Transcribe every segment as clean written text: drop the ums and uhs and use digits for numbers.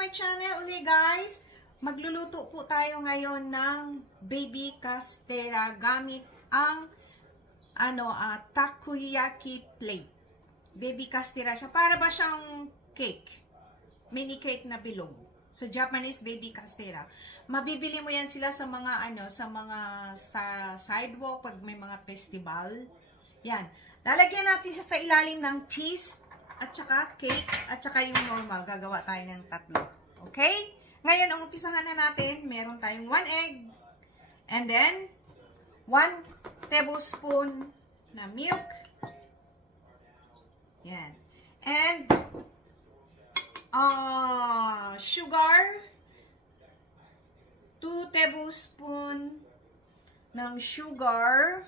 my channel uli guys. Magluluto po tayo ngayon ng baby castera gamit ang takoyaki plate. Baby castera siya. Para ba siyang cake? Mini cake na bilog. So Japanese baby castera. Mabibili mo yan sila sa mga sa sidewalk pag may mga festival. Yan. Lalagyan natin siya sa ilalim ng cheese at saka cake, at saka yung normal. Gagawa tayo ng tatlo. Okay? Ngayon, ang umpisahan na natin, meron tayong 1 egg, and then, 1 tablespoon na milk. Yan. And, sugar, 2 tablespoon ng sugar,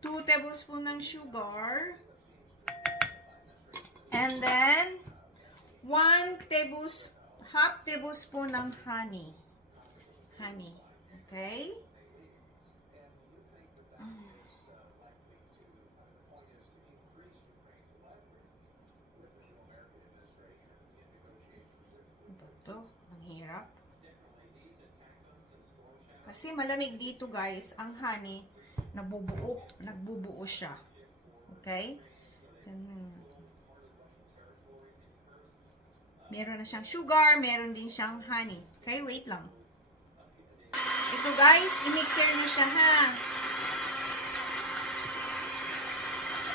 2 tablespoon ng sugar, and then, half tablespoon ng honey. Honey. Okay? Ito, ang hirap. Kasi malamig dito guys, ang honey, nagbubuo siya. Okay? Ganun. Meron na siyang sugar, meron din siyang honey. Okay, wait lang. Ito guys, i-mixer nyo siya ha.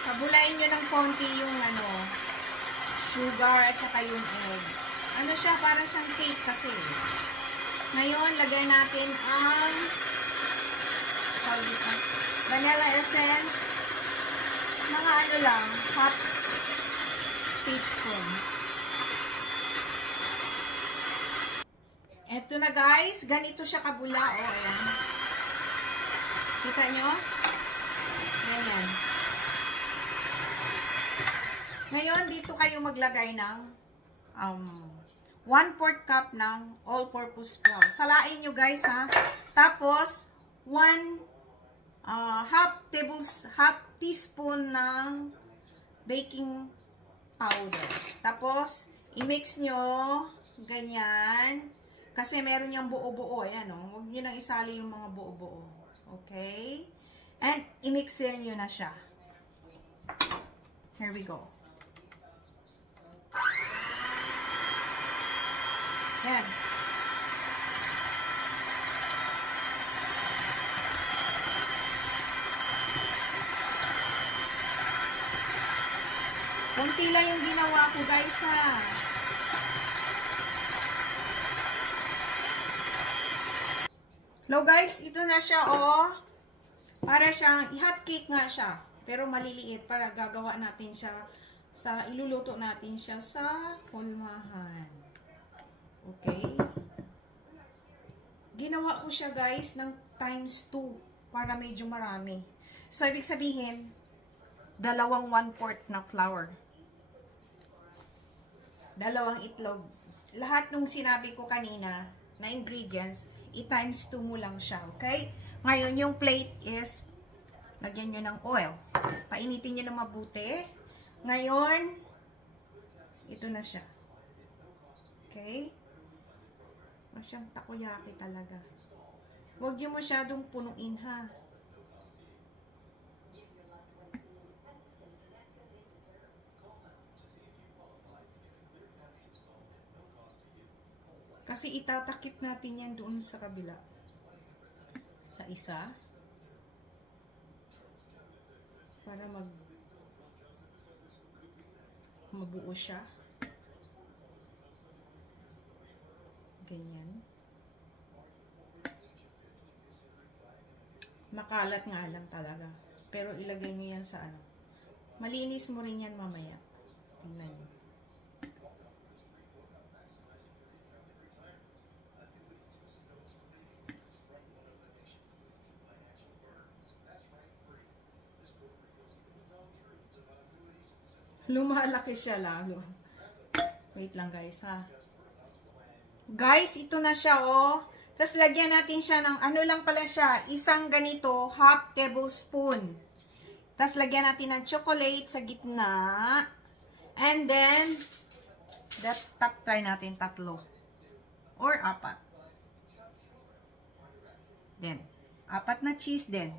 Pabulayin nyo ng konti yung sugar at saka yung egg. Ano siya, para siyang cake kasi. Ngayon, lagay natin ang vanilla essence. Mga lang, half teaspoon. Eto na guys, ganito siya kabula. O, ayan. Kita nyo? Ayan. Ngayon, dito kayo maglagay ng 1/4 cup ng all-purpose flour. Salain nyo guys ha. Tapos, half teaspoon ng baking powder. Tapos, i-mix nyo ganyan. Kasi meron niyang buo-buo. Ayan o. Huwag nyo nang isali yung mga buo-buo. Okay? And, i-mixer nyo na siya. Here we go. Ayan. Kunti lang yung ginawa ko guys ha. Hello guys, ito na siya oh. Para siyang hot cake nga siya, pero maliliit para gagawa natin siya iluluto natin siya sa pulmahan. Okay? Ginawa ko siya guys ng times 2 para medyo marami. So ibig sabihin, 1/4 na flour. 2 itlog. Lahat nung sinabi ko kanina na ingredients, i-times 2 mo lang siya, okay? Ngayon, yung plate is, lagyan nyo ng oil. Painitin nyo na mabuti. Ngayon, ito na siya. Okay? Masyang takoyaki talaga. Huwag nyo masyadong punuin, ha? Kasi itatakip natin yan doon sa kabila. Sa isa. Para mabuo siya. Ganyan. Makalat nga lang talaga. Pero ilagay nyo yan sa malinis mo rin yan mamaya. Tingnan nyo. Lumalaki siya lalo. Wait lang guys ha. Guys, ito na siya oh. Tapos lagyan natin siya ng lang pala siya. Isang ganito, half tablespoon. Tapos lagyan natin ng chocolate sa gitna. And then, Try natin 3 or 4. Then, 4 na cheese din.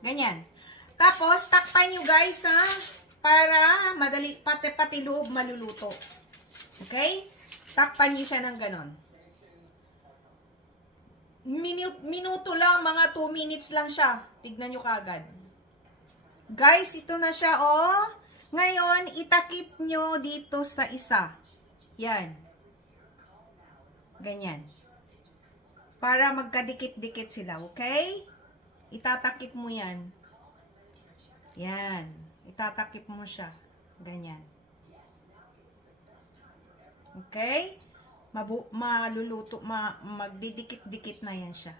Ganyan. Tapos, takpan nyo guys ha, para madali, pati loob maluluto. Okay? Takpan nyo siya ng ganon. Minuto lang, mga 2 minutes lang siya. Tignan nyo kagad. Guys, ito na siya, oh. Ngayon, itakip nyo dito sa isa. Yan. Ganyan. Para magkadikit-dikit sila, okay? Itatakip mo yan. Yan. Itatakip mo siya. Ganyan. Okay? Maluluto, magdidikit-dikit na yan siya.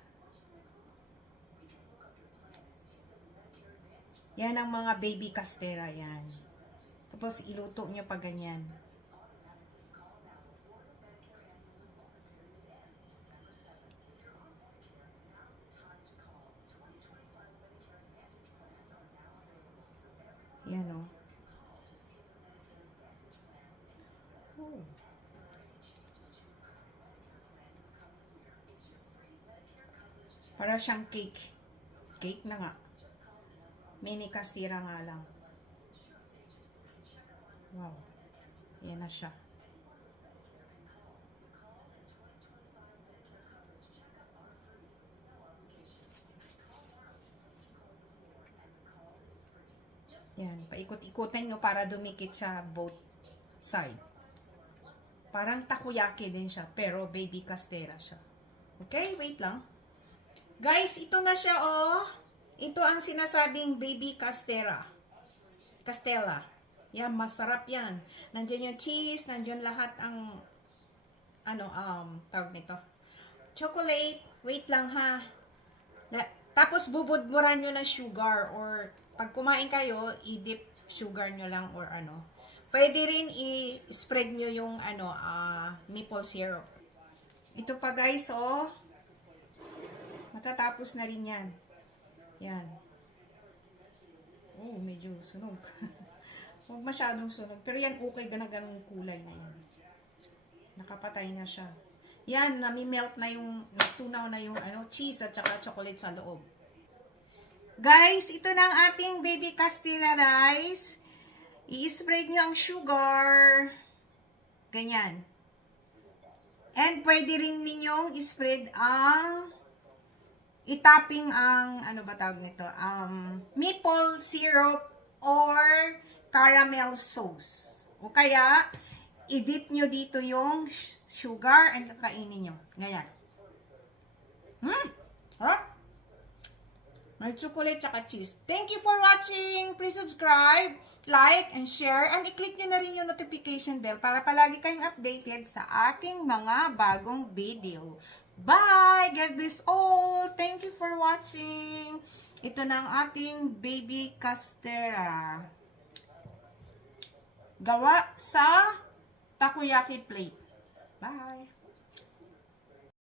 Yan ang mga baby castera, yan. Tapos, iluto nyo pa ganyan. Yan o. Oh. Para siyang cake. Cake na nga. Mini castera nga lang. Wow. Yan na siya. Yan, paikot-ikutin nyo para dumikit siya both side. Parang takoyaki din siya, pero baby castera siya. Okay, wait lang. Guys, ito na siya, oh. Ito ang sinasabing baby castera. Castella. Yan, masarap yan. Nandiyan yung cheese, nandiyan lahat ang, tawag nito. Chocolate. Wait lang, ha. Tapos, bubudburan nyo ng sugar or pag kumain kayo, i-dip sugar nyo lang or ano. Pwede rin i-spread nyo yung maple syrup. Ito pa guys, oh. Matatapos na rin yan. Yan. Oh, medyo sunog. Huwag masyadong sunog. Pero yan okay, ganang kulay na yan. Nakapatay na siya. Yan, nami-melt na yung, natunaw na yung cheese at saka chocolate sa loob. Guys, ito na ang ating baby castella rice. I-spread nyo ang sugar. Ganyan. And pwede rin ninyong i-spread ang itapping ang, ano ba tawag nito? Maple syrup or caramel sauce. O kaya, i-dip nyo dito yung sugar and kakainin nyo. Ganyan. Harap. May chocolate tsaka cheese. Thank you for watching. Please subscribe, like, and share. And i-click nyo na rin yung notification bell para palagi kayong updated sa aking mga bagong video. Bye! God bless all! Thank you for watching. Ito na ang ating baby castera. Gawa sa takoyaki plate. Bye!